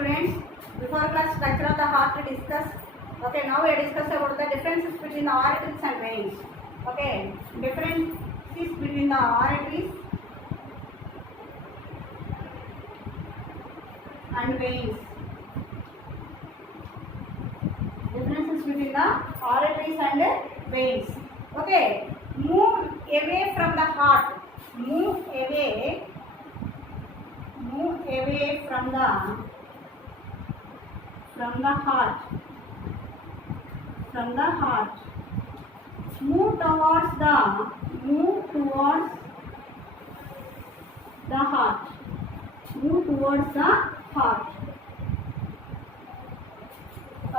students. Before class structure of the heart to discuss. Okay, now we discuss about the differences between the arteries and veins. Okay, differences between the arteries and veins. Differences between the arteries and veins. Okay, move away from the heart. Move away from the heart. Move towards the heart.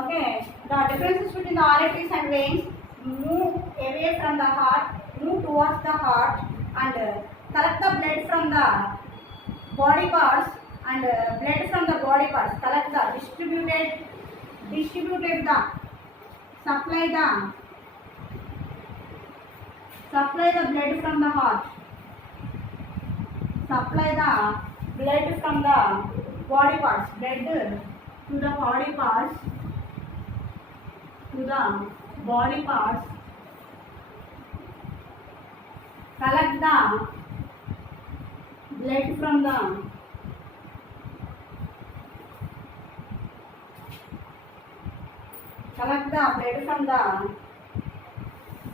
Okay, the differences between the arteries and veins. Move away from the heart, move towards the heart, and collect the blood from the body parts, and collect the distributed the supply the blood from the heart, supply the blood from the body parts, blood to the body parts, collect the blood from the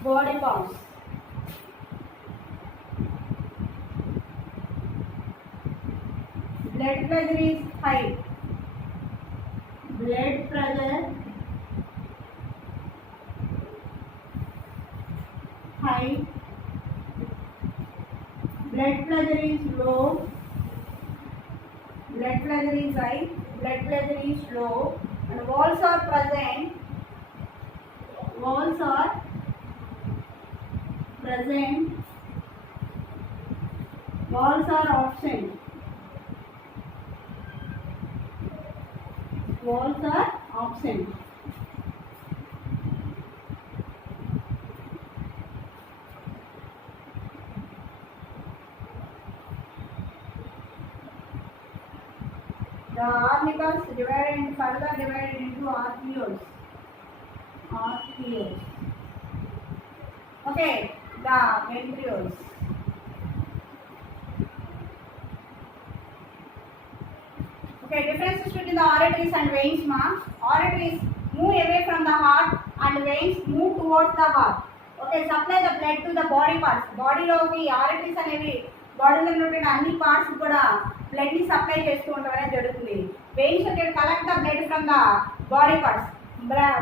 body parts. Blood pressure is high. Blood pressure high. Blood pressure is low. Blood pressure is high. Blood pressure is low. And walls are present. Walls are absent. Walls are absent. The arterioles further divided into arterioles. Okay, the ventrioles. Okay, differences between the arteries and veins. Arteries move away from the heart and veins move towards the heart. Okay, supply the blood to the body parts. Body loki arteries అనేవి బాడీలో ఉన్న అన్ని పార్ట్స్ కూడా బ్లడ్ ని సప్లై చేస్తూ ఉండడం జరుగుతుంది. వెయిన్స్ అంటే collect the blood from the body parts.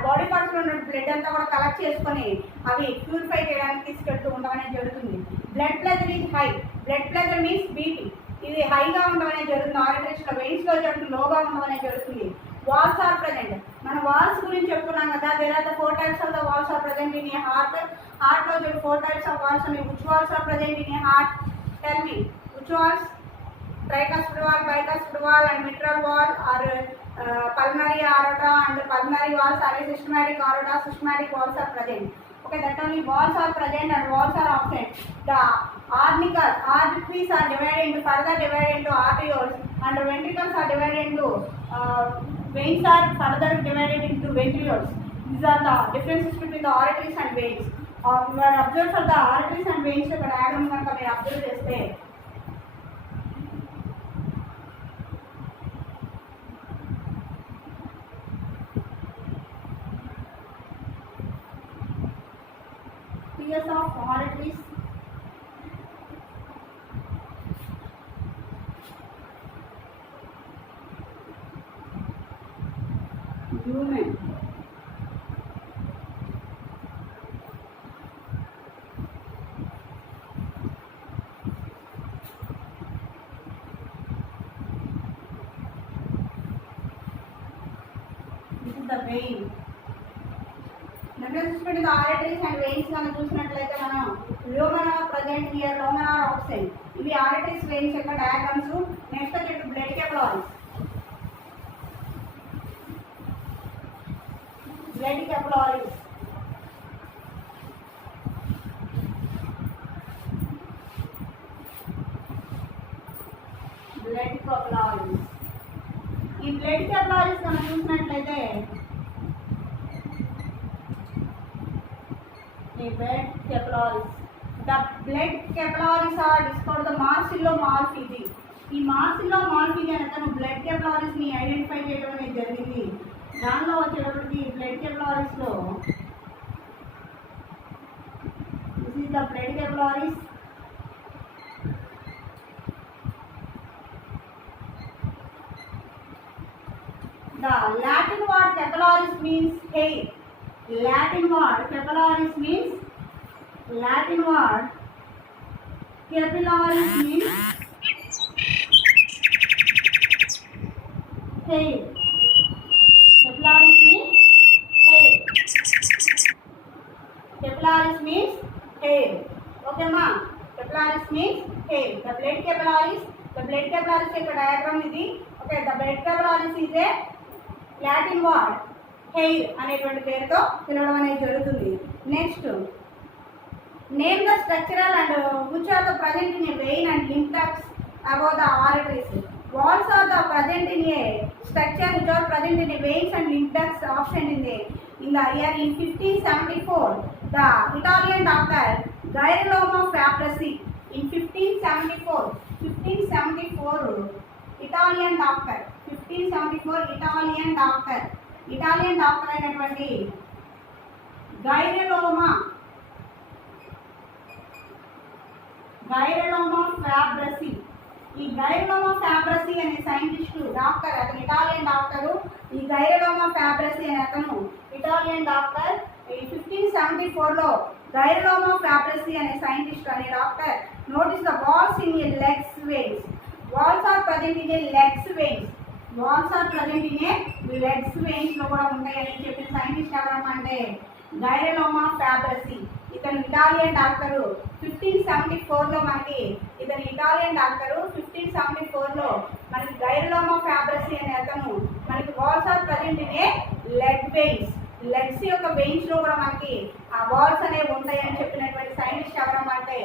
Body parts లో ఉన్న బ్లడ్ అంతా కూడా కలెక్ట్ చేసుకొని అవి ప్యూరిఫై చేయడానికి తీసుకెళ్తూ ఉండడం జరుగుతుంది. Blood pressure is high. Blood pressure means BP. ఇది హైగా ఉండడం జరుగుతుంది. ఆర్టరీస్ లో వెయిన్స్ లో లోగా ఉండడం జరుగుతుంది. Valves are present. మన వాల్స్ గురించి చెప్పుకున్నాం కదా. There are the 4 types of the valves are present in a heart. Heart లో 4 types ఆఫ్ వాల్స్ ఉన్నాయి. Which valves are present in a heart? Tell me, which walls? Tricuspid wall, bicuspid wall, and mitral wall, or pulmonary aorta and pulmonary walls are systematic aorta, systematic walls are present. Okay, that only walls are present and walls are absent. The arteries are further divided into arterioles, and the ventricles are divided into veins are further divided into ventrioles. These are the differences between the arteries and veins. You are observed for the arteries and veins యొక్క diagram కనుక మీరు అబ్జర్వ్ చేస్తే tiers of arteries, lumen, the vein. Differences between the arteries and veins మనం చూసినట్లయితే మనం lumen are present here, lumen are absent. ఇవి arteries veins యొక్క diagrams. Next వచ్చేసి blood capillaries. Blood capillaries. Blood capillaries. ఈ బ్లడ్ కెపలారీస్ మనం చూసినట్లయితే ఈ blood capillaries the blood capillaries are discovered the Marcello Malpighi. ఈ మార్సిల్లో మాల్ఫిజీ అనే తను బ్లడ్ కెపలారీస్ ని ఐడెంటిఫై చేయడం అనేది జరిగింది. దానిలో వచ్చేటప్పటికి బ్లడ్ కెపలారీస్ లో దిస్ ఈస్ ద బ్లడ్ కెపలారీస్. The Latin word capillaris means hair. Latin word capillaris means hair. Capillaris means hair. Capillaris means hair. Okay ma, capillaris means hair. The blood capillaris యొక్క diagram ఇది. Okay, the blood capillaris is a Latin word hair అనేటువంటి పేరుతో పిలవడం అనేది జరుగుతుంది. Next, name the structural and which are the present in a vein and lymph ducts above the arteries. Valves are the present in a structure which are present in a veins and lymph ducts option in the year in 1574 the Italian doctor Girolamo Fabrizi in 1574 Italian doctor అయినటువంటి గైరలోమా ఫ్యాబ్రసి. ఈ గైరలోమా ఫ్యాబ్రసి అనే scientist doctor, అతను Italian doctor. ఈ గైరలోమా ఫ్యాబ్రసి అనే అతను ఇటాలియన్ డాక్టర్. ఈ 1574లో గైరలోమా ఫ్యాబ్రసి అనే సైంటిస్ట్ అనే doctor notice the valves in a legs veins. Valves are present in a legs veins. లో కూడా ఉంటాయని చెప్పిన సైంటిస్ట్ ఎవరమ్మంటే గైరలోమా ఫ్యాబ్రసి. ఇతను ఇటాలియన్ డాక్టరు. 1574లో మనకి గైరలోమా ఫ్యాబ్రసి అనే అతను మనకి valves are present in a leg veins. Legs యొక్క వెయిన్స్ లో కూడా మనకి ఆ వాల్స్ అనేవి ఉంటాయని చెప్పినటువంటి సైంటిస్ట్ ఎవరమ్మంటే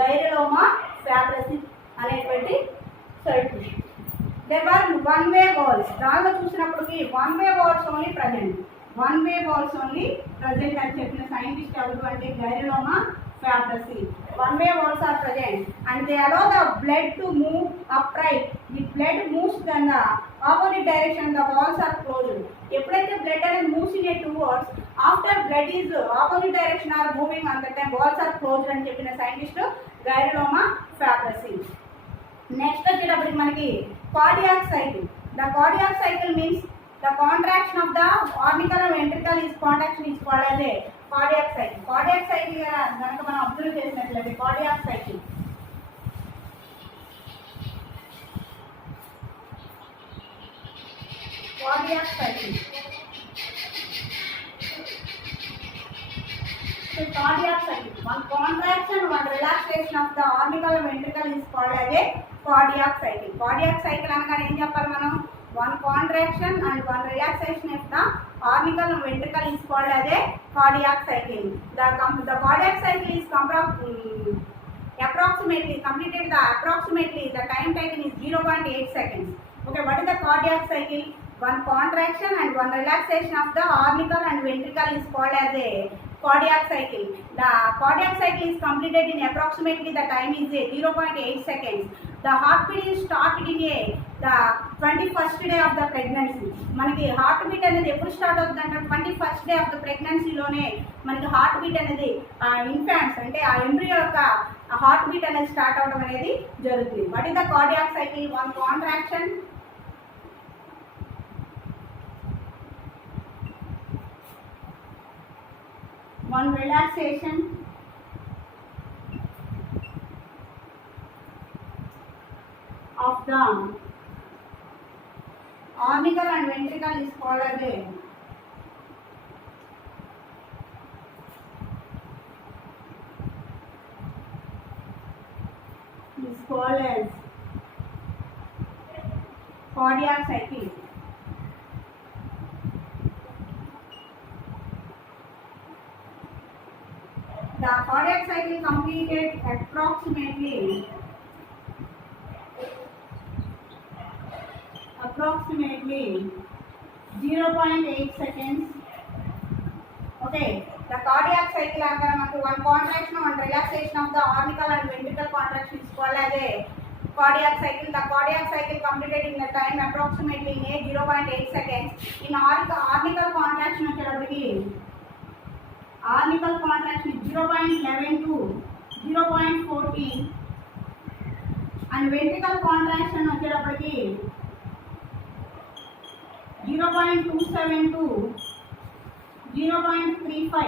గైరలోమా ఫ్యాబ్రసి అనేటువంటి scientist. There were one-way walls. దానిలో చూసినప్పటికీ one-way walls only present అని చెప్పిన సైంటిస్ట్ ఎవరు అంటే గైరలోమా ఫ్యాబ్రసి. One-way walls are present and they allow the blood to move upright. The blood moves in the opposite direction, the walls are closed. ఎప్పుడైతే బ్లడ్ అనేది moves in towards, after blood is opposite direction are moving on the time walls are closed అని చెప్పిన సైంటిస్ట్ గైరలోమా ఫ్యాబ్రసి. Next వచ్చేటప్పటికి మనకి cardiac cycle. The cardiac cycle means the contraction of the auricle and ventricle contraction is called as a cardiac cycle. Cardiac cycle కనుక మనం observe చేసినట్లయితే cardiac cycle one contraction, one relaxation of the orbital and ventricle is called as a cardiac cycle. Cardiac cycle అనగానే ఏం చెప్పాలి మనం? One contraction and one relaxation of the orbital and ventricle is called as a cardiac cycle. The cardiac cycle is approximately the time taken is 0.8 seconds. Okay, what is the cardiac cycle? One contraction and one relaxation of the orbital and ventricle is called as a cardiac cycle. The cardiac cycle is completed in approximately the time is 0.8 seconds. The heartbeat is started in the 21st day of the pregnancy. మనకి heart beat అనేది ఎప్పుడు స్టార్ట్ అవుతుందంటే 21st day of the pregnancy లోనే మనకి heart beat అనేది ఇన్ఫాంట్స్ అంటే ఆ ఎంబ్రియో యొక్క హార్ట్ బీట్ అనేది స్టార్ట్ అవడం అనేది జరుగుతుంది. What is the cardiac cycle? One contraction, one relaxation of the orbital and ventricle is called as a cardiac cycle. The cardiac cycle completed approximately approximately 0.8 seconds. Okay, the cardiac cycle another one contraction and relaxation of the orbital and ventricle contraction is called as a cardiac cycle. The cardiac cycle completed in the time approximately in 0.8 seconds. In orbital contraction వచ్చేటప్పటికి orbital contraction 0.11 to 0.14 and ventricle contraction వచ్చేటప్పటికి 0.27 to 0.35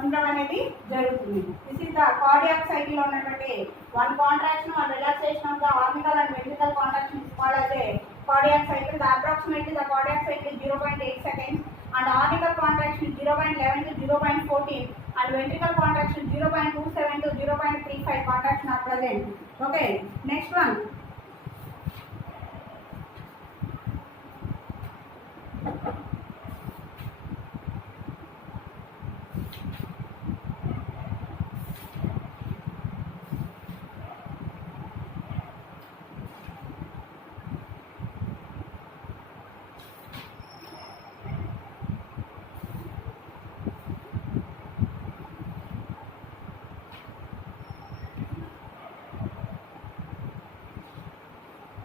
ఉండడం అనేది జరుగుతుంది. This is the cardiac cycle లో ఉన్నటువంటి one contraction or relaxation of the orbital and ventricle contraction is called as a cardiac cycle. The approximately the cardiac cycle is 0.8 seconds and orbital contraction is 0.11 to 0.14 and ventricle contraction 0.27 to 0.35 contraction are present. Okay, next one.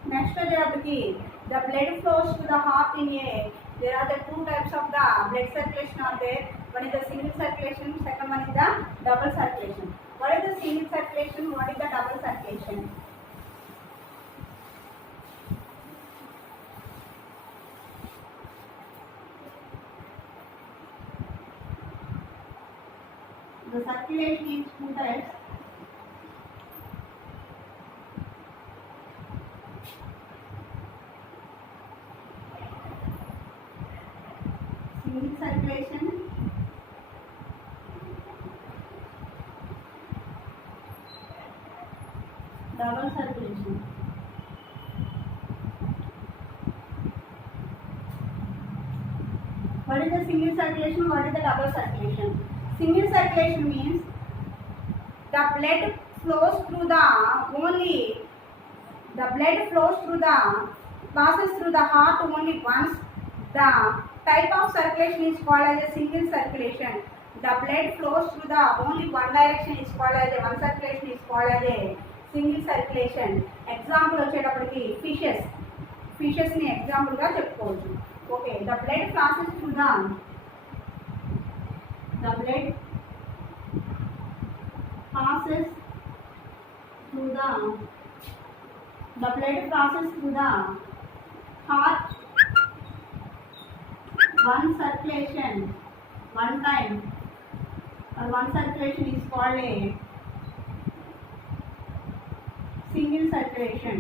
Next the blood flows to the heart in a, there are the two types of the blood circulation are there. One is the single circulation, second one is the double circulation. What is the single circulation, what is the double circulation? The circulation is two types. Single circulation, double circulation. What is the single circulation? What is the double circulation? Single circulation means the blood flows through the passes through the heart only once. The type of circulation is called as a single circulation. The blood flows through the only one direction is called as a one circulation is called as a single circulation. Example వచ్చేటప్పటికి fishes ని example గా చెప్పుకోవచ్చు. Okay, the blood passes through the blood passes through the heart one circulation one time or one circulation is called a single circulation.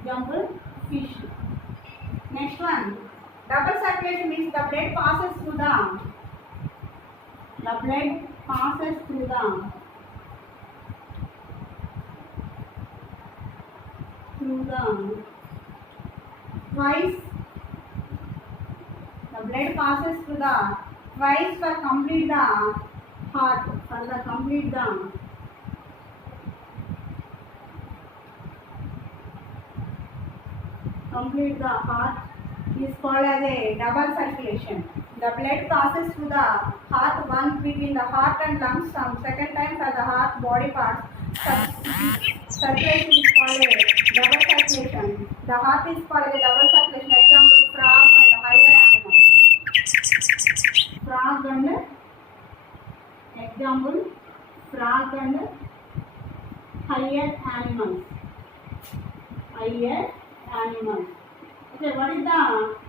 Example fish. Next one, double circulation means the blood passes through the twice. The blood passes through the twice for complete the heart. Complete the heart is called as a double circulation. The blood passes through the heart once between the heart and lungs, some second time for the heart body parts. Circulation is called a double circulation. The heart is called a double circulation. Example, frog and higher animals. Frog and higher animals. Okay, what is the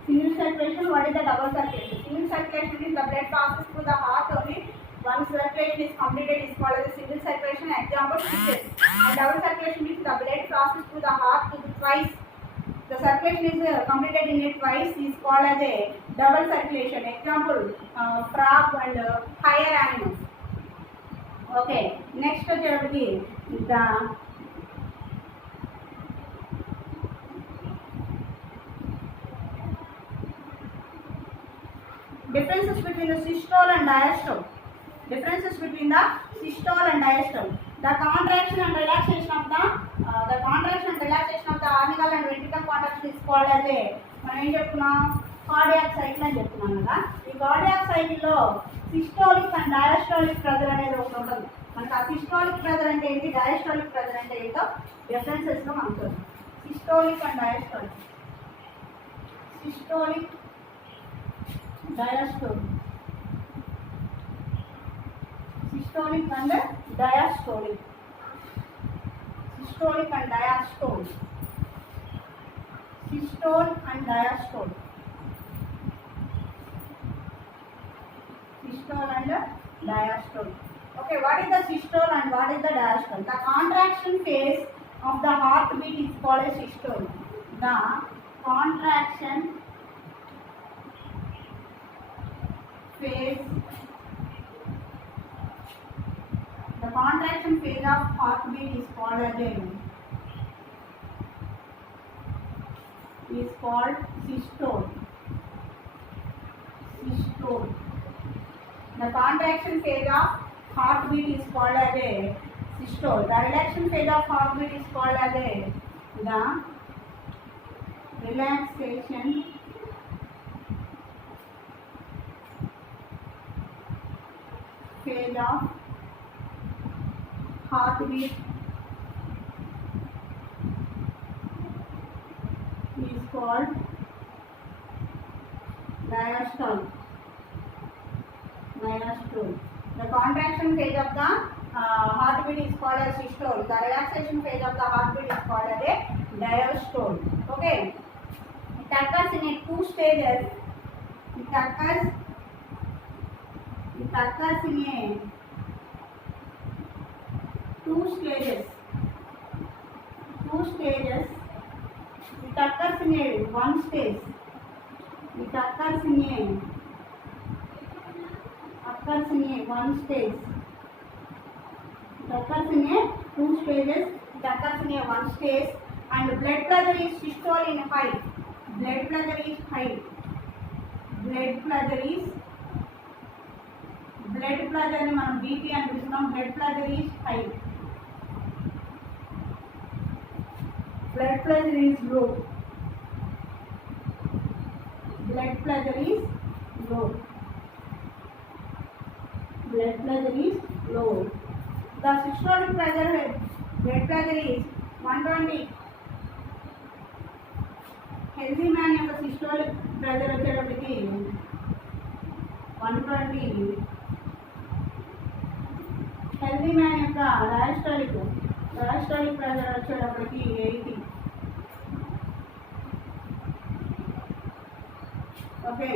single circulation? What is the double circulation? Single circulation means the blood passes through the heart only. One circulation is completed is called as a single circulation. Example, fishes. And double circulation means the blood passes through the heart twice. The circulation is completed in it twice is called as a double circulation. Example, frog and higher animals. Okay, next the differences between the systole and diastole. differences between the systole and diastole. The contraction and relaxation of the arnical and ventricle contraction is called as a మనం ఏం చెప్తున్నాం cardiac cycle అని చెప్తున్నాం కదా. ఈ కార్డియాక్ సైకిల్లో systolic and diastolic pressure అనేది ఒకటి ఉంటుంది. మనకు ఆ సిస్టోలిక్ ప్రెజర్ అంటే ఏంటి, డయాస్టోలిక్ ప్రెజర్ అంటే ఏంటో డిఫరెన్సెస్లో మనకు చూద్దాం. Systolic and diastolic, systolic diastole, systolic and diastolic, systolic and diastole, systole and diastole, systole and diastole. Okay, what is the systole and what is the diastole? The contraction phase of the heartbeat is called a systole. The contraction phase, the contraction phase of heartbeat is called systole. Systole. The contraction phase of heartbeat is called as a systole. The relaxation phase of heartbeat is called as the relaxation phase of heartbeat is called diastole. The contraction phase of the heartbeat is called as systole. The relaxation phase of the heartbeat is called as a diastole. Okay, it occurs in a 2 stages. It occurs in a 2 stages. It occurs in a 1 stage. It occurs in a 1 stage. It occurs in a 2 stages. It occurs in a 1 stage, and blood pressure is systole in high. Blood pressure is high. Blood pressure ni మనం BP అని పిలుస్తున్నాం. Blood pressure is high. Blood pressure is low. Blood pressure is low. Blood pressure is low. The systolic pressure, blood pressure is 120. Healthy man యొక్క systolic pressure వచ్చేటప్పటికి 120. Healthy man యొక్క diastolic pressure వచ్చేటప్పటికి 80. Okay,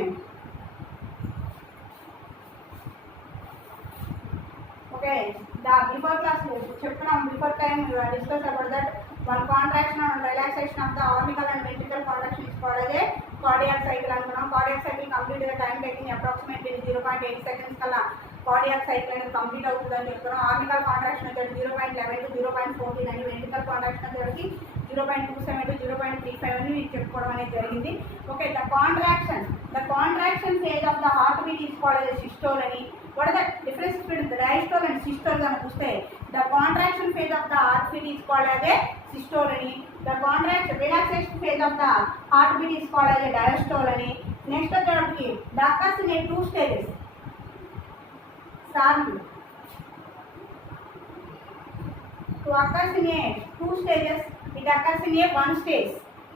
before class చెప్తున్నాం. Before time discuss about that one contraction and relaxation of the orbital and ventricle contraction is called as a cardiac cycle అనుకున్నాం. cardiac cycle complete గా time taking approximately 0.8 seconds కల్లా cardiac cycle అనేది కంప్లీట్ అవుతుందని చెప్తున్నాం. ఆర్నికల్ కాంట్రాక్షన్ వచ్చేసి 0.11 to 0.14 అని, వెంట్రికల్ కాంట్రాక్షన్ వచ్చేసి 0.27 to 0.35 అని చెప్పుకోవడం అనేది జరిగింది. Okay, the contraction phase of the heart beat is called as systole అని. What are the differences between the diastole and systole అని చూస్తే, the contraction phase of the heartbeat is called as a systole అని, the relaxation phase of the heartbeat is called as a diastole అని. నెక్స్ట్ వచ్చేటప్పటికి the occurs in a 2 stages. To occurs in a 2 stages, it occurs in a 1 stage.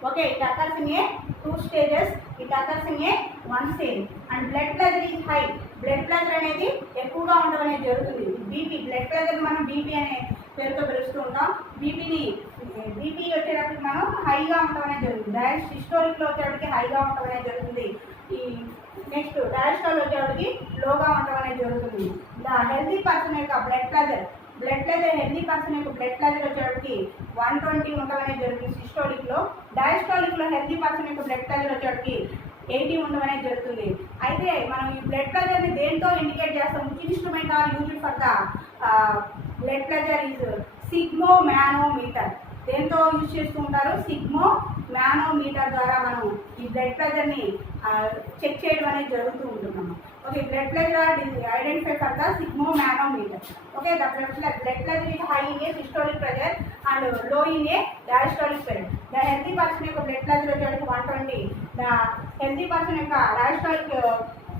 Okay, it occurs in a 2 stages, it occurs in a 1 stage, and blood pressure is high. Blood pressure అనేది ఎక్కువగా ఉండడం అనేది జరుగుతుంది. BP, blood pressure మనం బీపీ అనే పేరుతో పిలుస్తూ ఉంటాం. బీపీ వచ్చేటప్పటికి మనం హైగా ఉండడం అనేది జరుగుతుంది. సిస్టోలిక్లో వచ్చేటప్పటికి హైగా ఉండడం అనేది జరుగుతుంది. ఈ నెక్స్ట్ డయాస్టోల్ వచ్చేటప్పటికి లోగా ఉండడం అనేది జరుగుతుంది. ద హెల్తీ పర్సన్ యొక్క బ్లడ్ ప్రెషర్ హెల్తీ పర్సన్ యొక్క బ్లడ్ ప్రెషర్ వచ్చేటప్పటికి 120 ఉండడం అనేది జరుగుతుంది సిస్టోలిక్లో. డయాస్టోలిక్లో హెల్తీ పర్సన్ యొక్క బ్లడ్ ప్రెషర్ వచ్చేటప్పటికి 80 ఉండడం అనేది జరుగుతుంది. అయితే మనం ఈ బ్లడ్ ప్రెషర్ని దేంతో ఇండికేట్ చేస్తాం? Which instrument are used for the blood pressure is sphygmomanometer. దేంతో యూజ్ చేస్తూ ఉంటారు? సిగ్మోమానోమీటర్ ద్వారా మనం ఈ బ్లడ్ ప్రెషర్ని చెక్ చేయడం అనేది జరుగుతూ ఉంటున్నాము. Okay, blood pressure identify for the sigmoid. Okay, the blood pressure is high in a systolic pressure and low in a diastolic pressure. The healthy person యొక్క బ్లడ్ ప్రెషర్ వచ్చేటికి 120, the healthy person యొక్క diastolic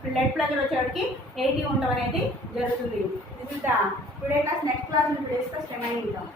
blood pressure వచ్చేటికి 80 ఉండడం అనేది జరుగుతుంది. This is the today class. Next class we will discuss remaining term.